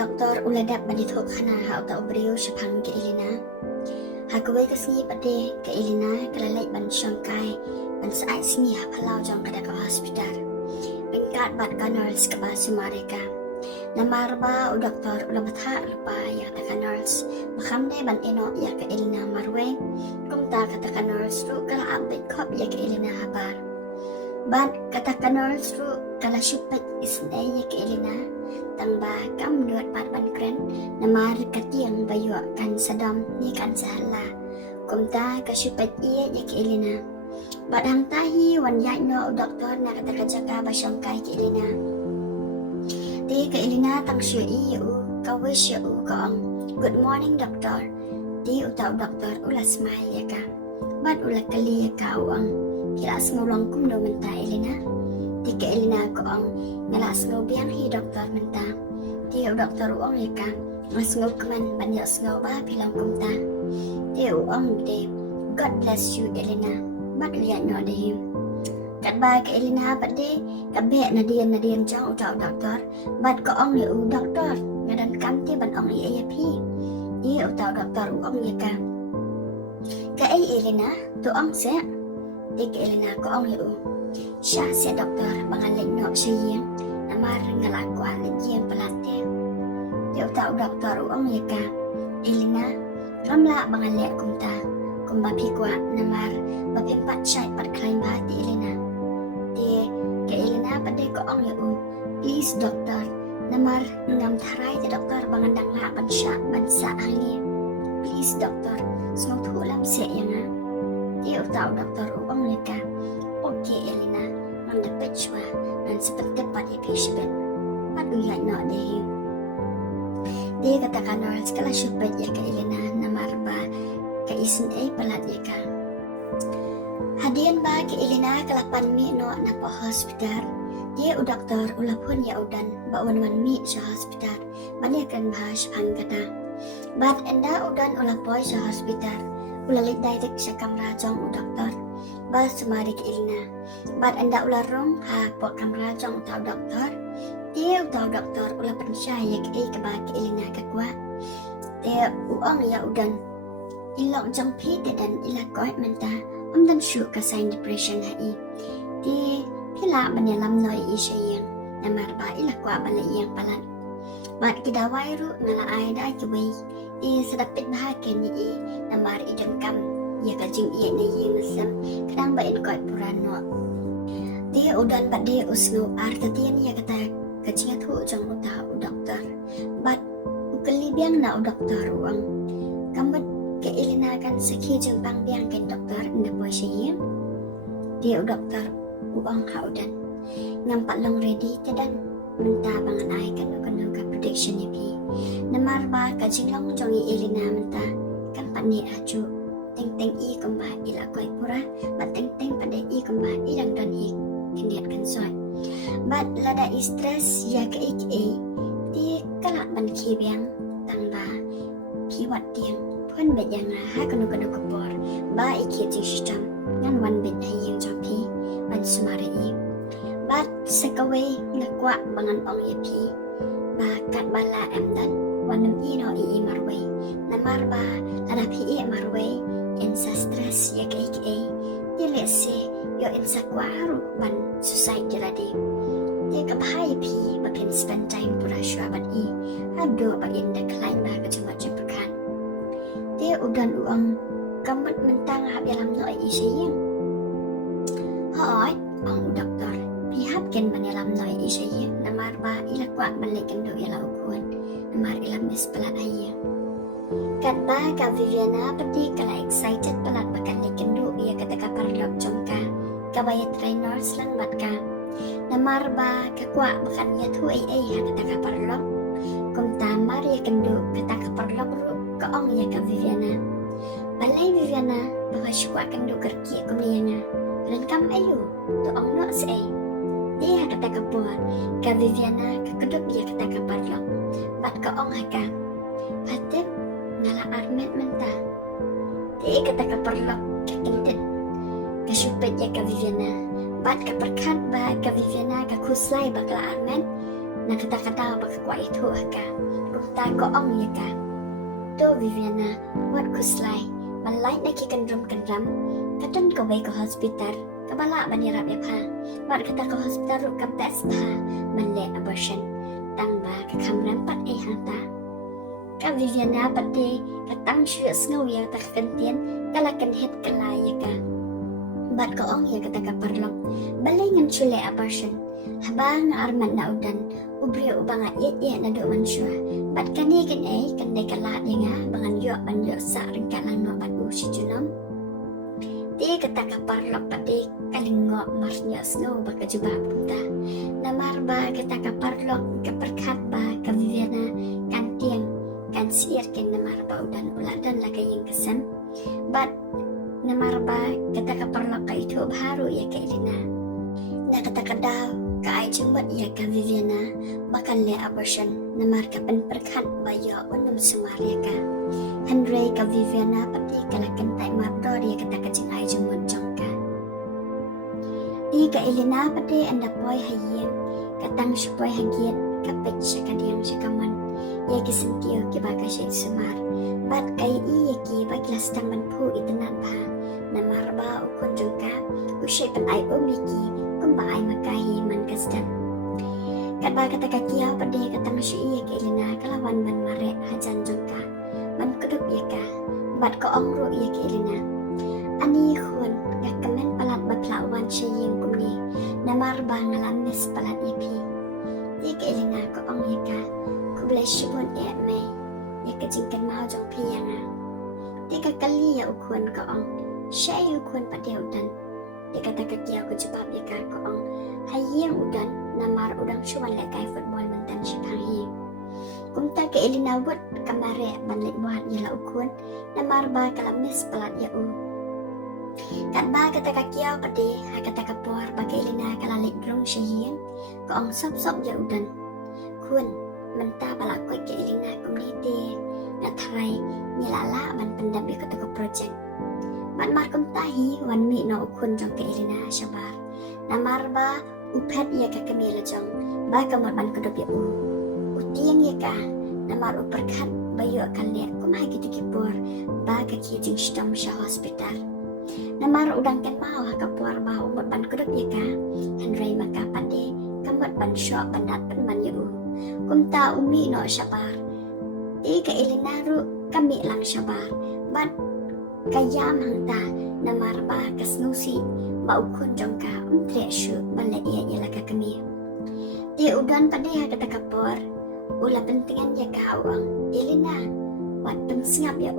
doktor uladap manithok hana ha uta obreo shapang ke ilina. Hagawai kasni pade ke ilina kalalai ban syangkai ban saat sini ha palau jong kada ka hospital. Pengkat bat ka nurse ka ba sumareka. Namarba u doktor ulabatha lupa ya kata nurse. Makamne ban eno ya ke ilina marwe. Kumta kata nurse ru kala abit kop ya ke ilina habar. Bat kata nurse ru kala syupat isnay ya ke ilina. Tangba kam duat pat ban kren namar katiang bayu kan sadam ni kan sahala kumta kasyupat iya ya ke ilina badang tahi wan ya no doktor na kata kajaka basyangkai ke ilina ti ke ilina tang syu i u ka wish u kaang good morning doctor ti utau doktor ula smile ya ka bad ula kali ya ka uang kira semulong kum do menta ilina ti ke ilina kaang ngalas ngobiang hi doktor menta ti doktor uang ya ka mas ngokman banyak snow ba bilang kumta ti uang de God bless you Elena bad liat no de him kat ba ke Elena bad de kabe na dian jang utau doktor bad ko ong ni u doktor ngadan kam ti ban ong i ap ti utau doktor uang ya ka ai Elena tu ong se ti ke Elena ko ong ya u sya se doktor bangalek no syeng namar ngalakwa lejien pelate dia utau doktor uang ya ka Elena ramla bangalek kumta kumba pikwa namar bapimpat syai pat klaim hati Elena ti ke Elena pada ko ong ya u please doktor namar ngam tharai ti doktor bangandang la ban sya bansa hali please doktor semua tu lam se yang ha dia utau doktor uang ya ka okay Elena nang dapat chwa dan seperti pada patient pat uyak no deh dia katakan nurse kala syupat ya ka Elena namarba ka isin ay palat ya ka hadian ba ka Elena kalapan mi no na po hospital dia u doktor ulapun ya udan ba wan mi sa hospital banyakan bahas panggata bat enda udan ulapoy sa hospital ulalit direct sa kamera jong u doktor ba sumari ka Elena bat enda ularong ha po kamera jong utau doktor dia utau doktor ulapan siya ya ka ba ka Elena kakwa dia uang ya udan ilok jong pi dan ilakot menta dan syu ka sign depression hai di pila menyalam noi isyang namar ba ilakwa bala iyang palan mat kidawai ru ngala ai da kiwi i sedapit bahaken ni namar idang kam ya ka jing iya na yi masam kadang ba in koy purano dia udan ba dia usno artatian ya kata kacingat hu jong uta u doktor bat ukali biang na u doktor uang kambat ke Elena kan sakhi jeng bang biang ke doktor nda boy syem dia u doktor uang ha udan ngampak long ready tedan menta bangan ai kan ka prediction ni pi namar ba ka jinglong jong i Elena menta kan pani aju teng teng i komba ila koi pura ba teng teng pada i komba idang dan i kendiat kan soi bat lada stress ya ke ik di kalak ban ki biang tangba piwat tiang pun bet yang ha kanu kepor ba iki ti system ngan wan bet ai yang japi ban sumari i bat sekawe ngakwa bangan ong ye pi ba kat bala amdan wanam i no i marwe namar ba lada pi i marwe in sa stress ya ke ik di lese yo in sa kwaru ban susai jeladi dia kabahai pi bakin spend time pura syuabat i ado ba in the klein ba kecuma jepekan dia udan uang kambat mentang hab dalam no i syeng hoi ang doktor pihap ken manelam no i syeng namar ba ilakwa balik kendo ila ukun namar ilam mis pelat ayah kat ba ka Viviana pati kala excited pelat bakan lekendo ia kata kaparlok jongka kabayat trainers lang bat ka namar ba kakwa bakan ya thu ai kata kaparlok kum tamar ya kendo kata kaparlok ru kaong ya ka Viviana balai Viviana bahwa syukwa kendo kerki kum niana dan kam ayu tu ong no se dia kata kapur ka Viviana kakeduk ya kata kaparlok bat kaong haka patip ngala armet menta dia kata kaparlok kakintit kasyupet ya ka Viviana bat kaperkat ba ka Viviana ka kuslay bakla armet na kata-kata bakakwa ito ka kumta ko ong yaka do Viviana wat kuslay malay na kikandram katan ko bay ko hospital kabala banirap ya pa wat kata ko hospital ru kapes pa manle abortion tang ba kakamran pat ay hanta ka Viviana pati katang syuk sngaw ya tak kantien kalakan het kalaya ka bat ko ong ya kata kaparlok balay ngan chule abortion habang arman na udan ubri ubang ayat na do man syua bat kani kan kandai kalat ya nga bangan yo ban yo sa ringkalang no bat u si junam ti kata kaparlok pati kalingo marsnya snow baka jubah punta namar ba kata kaparlok kaperkat ba ka Viviana kantiang kan siir ken namar ba udan uladan lagay yang kesan bat namar ba kata kaparlok ka itu baru ya ka Elena na kata kadaw ka ay jumbat ya ka Viviana bakal le abortion namar ka penperkat ba yo unum sumar ya ka Henry ka Viviana pati kalakan tay mardor ya kata kajing ay jumbat jongka ka Elena pati anda poy hayem katang syupoy hagit kapit siya kadiyang siya kaman ya kisentiyo kibaga siya sumar bat kay iya ki baglastang manpu itanan pa na marba o kunjungka usay pan ay umiki kung ba ay makahi man kasdan kat ba kata kakiyaw pati katang siya iya ka Elena kalawan man mare hajan jungka man kudup iya ka bat ko ongro iya ka Elena ani khun ngakamen palat baplawan siya yung kumni na marba ngalamis palat ipi iya ka Elena ko ong iya ka bless you pun may ya kejingkan mau jong pianga tika kali ya ukun ko ong siya ukun pada udan tika taka kia ko jebab ya ka ko ong hayang udan namar udang syuan le kai football mantan si panghi kumta ke Elena wot kamare banlit buat ya la ukun namar ba kalamis pelat ya u kat ba kata kia pada ha kata kapor ba ke Elena kalalik drong syahiyang ko ong sop ya udan kun menta balak koi ke Elena community na tharai nilala man pendabi ko to project man mar kum tahi wan mi no ukun jong ke Elena shabar na marba upet ya ka kamila jong ba ka man ko do ya utiang ya ka na mar uperkat bayo kan le kum ha gitu kipor ba ka ki jing stom sha hospital na mar udang kan mau ha kapor ba umot ban ko do ya ka Henry maka pade kamot ban sho bandat pan man ya kumta umi no syabar ka Elena ru kami lang syabar bat kayam hangta na marba kasnusi maukun jongka umtre syu bala iya laka kami ti udan pade ha kata kapor ula pentingan ya kawang Elena wat pensingap ya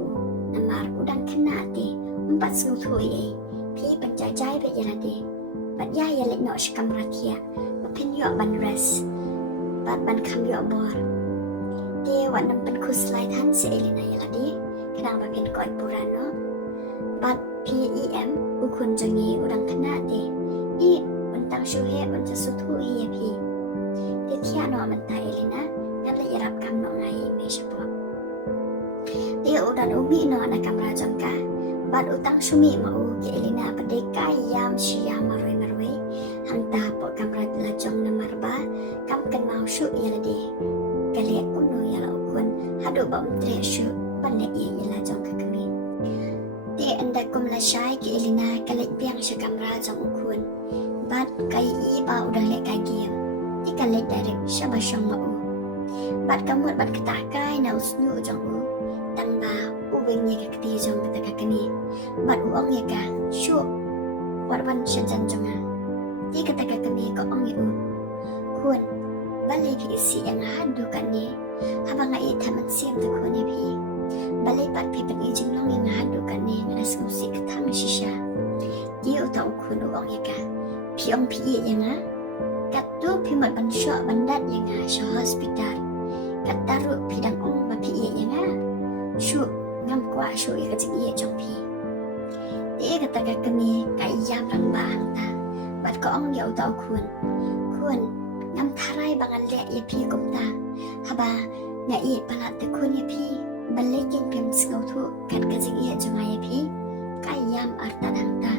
na mar udang kena ti umpat snutu ye pi pencajai be yalade bat ya lek no shkamratia mapin yo ban res bat ban kam yo bor dia wan nampan kuslai than se Elena yala di kadang bagian koi purano bat PEM ukun jangi udang kena di i bentang syuhe bentang sutu iya pi dia tiano menta Elena ngat le yarap kam no ngai me shapo dia udan umi no na kamra jangka bat utang sumi mau ke Elena pade kayam siam maroi hangta po kamra la jong na marba kam kan mau syu yala de kale kuno yala ukun hadu ba umtre syu panle yala jong ka kami te anda kum la shai ke Elena kale piang sya kamra jong ukun bat kai i ba udah le ka game ti kale direct sya ba syong mau bat kamut bat katakai na usnu jong u tang ba uwing ye ka kti jong ka kami bat uong ye ka syu wat ban sya jan jong ti kata kami ko ong yu kun balay ki isi yang hadu kan ni habang ai taman siam ta kun ni pi balay pat pi pen ijing long yang hadu kan ni ngalas musi katang shisha ti uta kun ong ya ka pi ong pi yang ha katu pi mat ban sho bandat yang ha sho hospital kataru pi dang ong ba pi yang ha shu ngam kwa shu ya ka jing ye jong pi ti kata kami kai yam rang ba ta bat ko ong yau tau kun ngam tharai bangan le ye pi kumta haba nga i palat te kun ye pi balekin pem sngau thu kat ka jing ye junga ye pi kayam arta hangta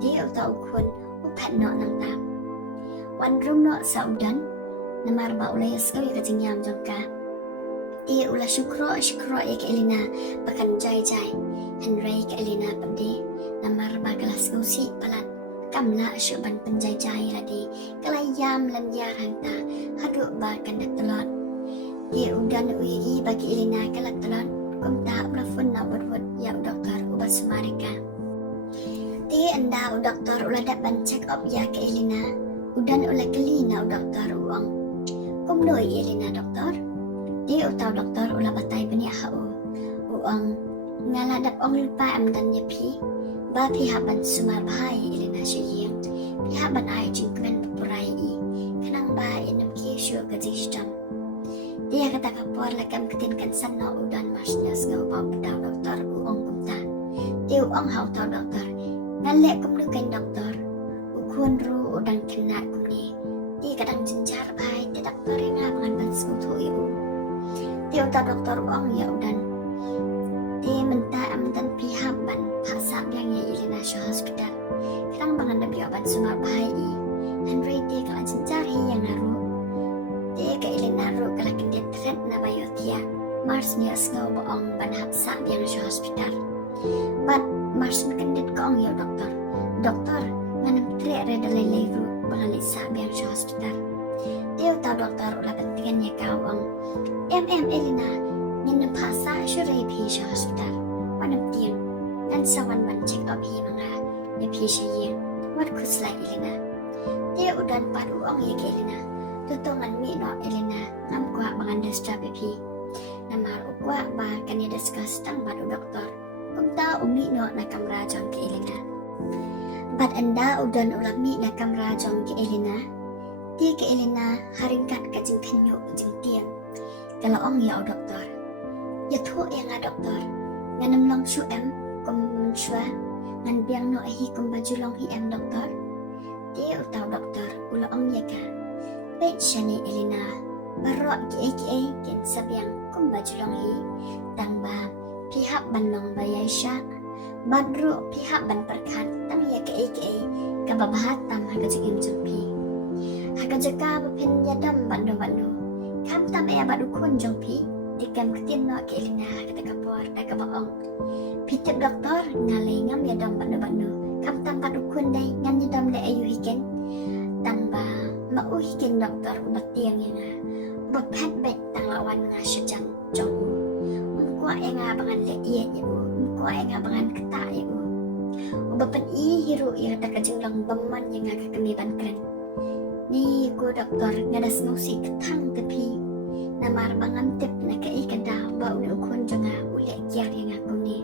di au tau kun upat no nang ta wan rum no saudan namar ba ulay askawi ka jingyam jongka. Dia ula syukro ya ke Elina pakan jai Henry ke Elina pade namar ba galas gusi palat kamla syuban penjai ladi kalayam lan yaranta haduk ba kandak telot. Dia udan ui bagi Elina kalak telot kumta ulafun na wadwad ya doktor ubat sumarika. Dia enda doktor ula dak ban check up ya ke Elina udan ula kelina doktor uang kumnoi Elina doktor. Dia utau doktor ula batai bani hau uang ngaladap ong lupa amdan nyepi ba pihaban sumar bahai Elina syiyang pihaban ai jingkmen purai kanang ba inam kisyo gajistam. Dia kata kapor lakam ketinkan sanna udan marsnyas ngau ba betau doktor uong kumta. Dia uong hau tau doktor ngalek kumnukan doktor ukun ru udang kena kumni. Dia kadang jenjar bahai ti doktor yang ngabangan ban skutu iu. Dia utau doktor uong ya udan. Dia minta amdan pihak ban paksa yang ya Elina Shaw Hospital. Kadang bangan dabi obat sumar bahai i. Henry dia kala jenjar hi yang naru. Dia ke Elina ru kala kendia tret na bayo tia. Mars niya ngau boong ban hapsa yang Shaw Hospital. But Mars kendit koong ya doktor. Doktor nganam tre reda lelai ru bangalit sa yang Shaw Hospital. Dia utau doktor ulah pentingan ya kawang. Elina nginam paksa syurai pi Shaw Hospital. Wanam tiang ngan sawan ban check up hi mga ya pi syayang. Wat kuslai Elina. Dia udan pat uong ya ke Elina. Tutungan mi no Elina ngam kuak bangan destra pi. Namar ukwa ba kanya discuss tang badu doktor. Kumta umi no na kamera jong ke Elina. Bat anda udan ulam mi na kamera jong ke Elina. Dia ke Elina haringkat ka jing kanyo jing tiang. Kalau ong ya doktor. Ya thu yang doktor. Nganam long shu em kum shwa ngan biang no hi kum baju long hi em doktor. Dia utau doktor ula ong ya ka. Baik shani Elina barok ke ken sabyang kum baju long hi tang ba pihak ban long bayai syak badru pihak ban perkat tang ya ke kababahat tam haga jing jumpi. Haga jaka bapin yadam bandu kam tam ya badu kun jumpi dikam ketin no ke Elina kata kapor daga baong. Pitip doktor ngalai ngam yadam bandu kam tam badu kun dai ngam yadam le ayu hiken tang ba mau hiken doktor ubat tiang yang ubat pet bet tang lawan nga syajang jong umkwa nga bangan le iya ya umkwa nga bangan keta ya ubapan i hiru ya kata kajenglang baman yang nga kakamiban kren. Ni ko doktor ngadas musik ketang tepi namar bangam tip na kai kada ba uli ukon jonga uli kyar yang aku ni.